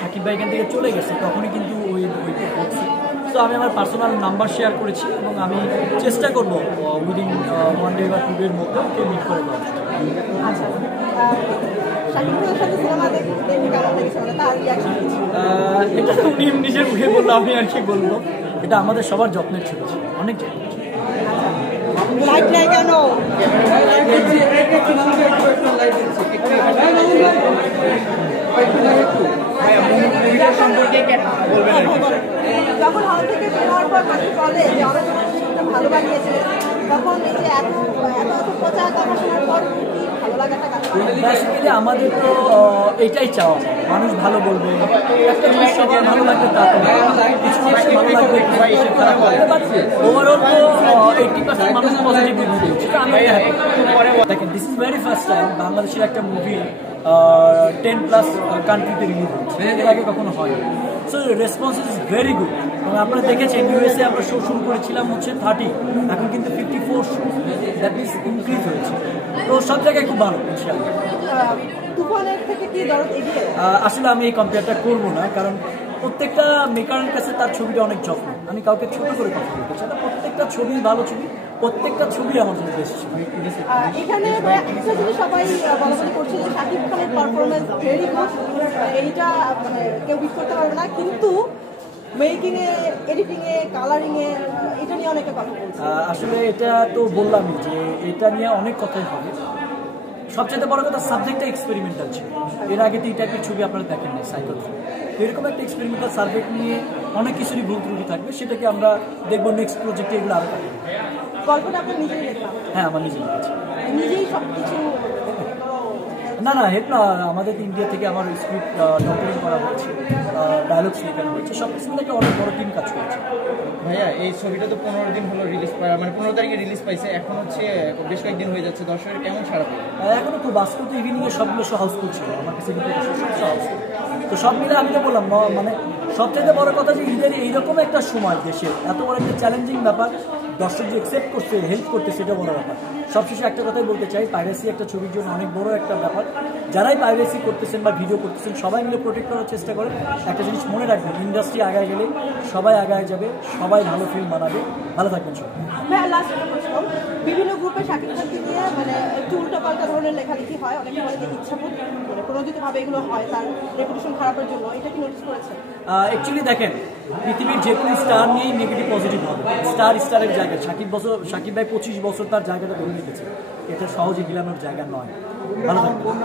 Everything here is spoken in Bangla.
শাকিব ভাই এখান থেকে চলে গেছে তখনই কিন্তু ওইটা হচ্ছে। তো আমি আমার পার্সোনাল নাম্বার শেয়ার করেছি এবং আমি চেষ্টা করব উইদিন 1 ডে বা 2 ডের মধ্যে ওকে মিট করে দেওয়ার জন্য। এটা তো উনি নিজের মুখে বললো, আমি আর কি বলবো, এটা আমাদের সবার যত্নের ছিল, অনেক যত্নের ছিল। লাইট নাই কেন? যখন হল থেকে বেরোয়ার পর মানুষ বলে যে অনেক ভালো বানিয়েছে, তখন এই যে এত প্রচার কথা শোনার পর ভালো লাগাটা কাজ করে। বেসিক্যালি আমাদের তো এইটাই চাওয়া, মানুষ ভালো বলবে, একটা জিনিস সবার ভালো লাগবে তা তো কিছু মানুষ ভালো লাগবে, ওভারঅল তো 80% মানুষ পজিটিভ রিভিউ দিচ্ছে। দেখেন, this is very first time বাংলাদেশের একটা মুভি 10+ কান্ট্রিতে রিলিজ হচ্ছে, এর আগে কখনো হয়। So response is very good. এবং আপনারা দেখেছেন ইউএসএ আমরা শো শুরু করেছিলাম হচ্ছে 30, এখন কিন্তু 54 শো, দ্যাট মিনস ইনক্রিজ হয়েছে। তো সব জায়গায় খুব ভালো ইনশাআল্লাহ। আসলে আমি এই কম্পেয়ারটা করবো না, কারণ প্রত্যেকটা মেকারের কাছে তার ছবিটা অনেক যত্ন। আমি কাউকে ছোট করে কথা বলতে চাই না, প্রত্যেকটা ছবি ভালো ছবি, প্রত্যেকটা ছবি আমার জন্য বেস্ট ছবি। এখানে একটা জিনিস সবাই বলাবলি করছে যে শাকিব খানের পারফরমেন্স ভেরি গুড, এইটা মানে কেউ বিট করতে পারবে না, কিন্তু মেকিংয়ে, এডিটিংয়ে, কালারিংয়ে এটা নিয়ে অনেকে কথা বলছে। আসলে এটা তো বললামই যে এটা নিয়ে অনেক কথাই হবে। সবচেয়ে বড় কথা, সাবজেক্টটা এক্সপেরিমেন্টাল ছিল। এর আগে তো এই টাইপের ছবি আপনারা দেখেন না, সাইকেল থ্রি। এরকম একটা এক্সপেরিমেন্টাল সাবজেক্ট নিয়ে অনেক কিছুরই ভুল ত্রুটি থাকবে, সেটাকে আমরা দেখবো নেক্সট প্রজেক্টে এগুলো আরও থাকবে। গল্পটা আপনি নিজেই লেখা? হ্যাঁ, আমার নিজে লিখেছি। নিজেই সব কিছু? না, হেল্প না, আমাদের ইন্ডিয়া থেকে আমার স্ক্রিপ্ট ডক্টরিং করা হয়েছে, ডায়লগস লেখানো হয়েছে, সব কিছু মিলে একটা অনেক বড় টিম কাজ করেছে। ভাইয়া, এই ছবিটা তো 15 দিন হলো রিলিজ পায়, মানে 15 তারিখে রিলিজ পাইছে, এখন হচ্ছে বেশ কয়েকদিন হয়ে যাচ্ছে, দর্শকের কেমন সাড়া পায়? এখনো খুব বাস্তব তো ইভিনিংয়ে সবগুলো শো হাউসফুল ছিল, আমার কাছে হাউসফুল। তো সব মিলে আমি তো বললাম, মানে সবচেয়ে বড় কথা যে ঈদের এইরকম একটা সময় দেশে এত বড় একটা চ্যালেঞ্জিং ব্যাপার, দর্শক যে অ্যাকসেপ্ট করছে, হেল্প করতে, সেটা বড় ব্যাপার। সবশেষে একটা কথাই বলতে চাই, পাইরেসি একটা ছবির জন্য অনেক বড় একটা ব্যাপার। যারাই পাইরেসি করতেছেন বা ভিডিও করতেছেন, সবাই মিলে প্রোটেক্ট করার চেষ্টা করেন। একটা জিনিস মনে রাখবেন, ইন্ডাস্ট্রি আগায় গেলে সবাই আগায় যাবে, সবাই ভালো ফিল্ম বানাবে। ভালো থাকবেন সবাই। লাস্ট একটা প্রশ্ন, বিভিন্ন গ্রুপে শাকিব খানকে নিয়ে মানে একটু উল্টাপাল্টা ধরনের লেখালেখি হয়, অনেকে বলে যে ইচ্ছাকৃত মানে প্রণোদিতভাবে এগুলো হয় তার রেপুটেশন খারাপের জন্য, এটা কি নোটিস করেছেন? অ্যাকচুয়ালি দেখেন, পৃথিবীর যে কোনো স্টার নিয়েই নেগেটিভ পজিটিভ হবে। স্টারের জায়গায় শাকিব ভাই 25 বছর তার জায়গাটা ধরে রেখেছে, এটা সহজে গিলানোর জায়গা নয়। ভালো থাকবেন।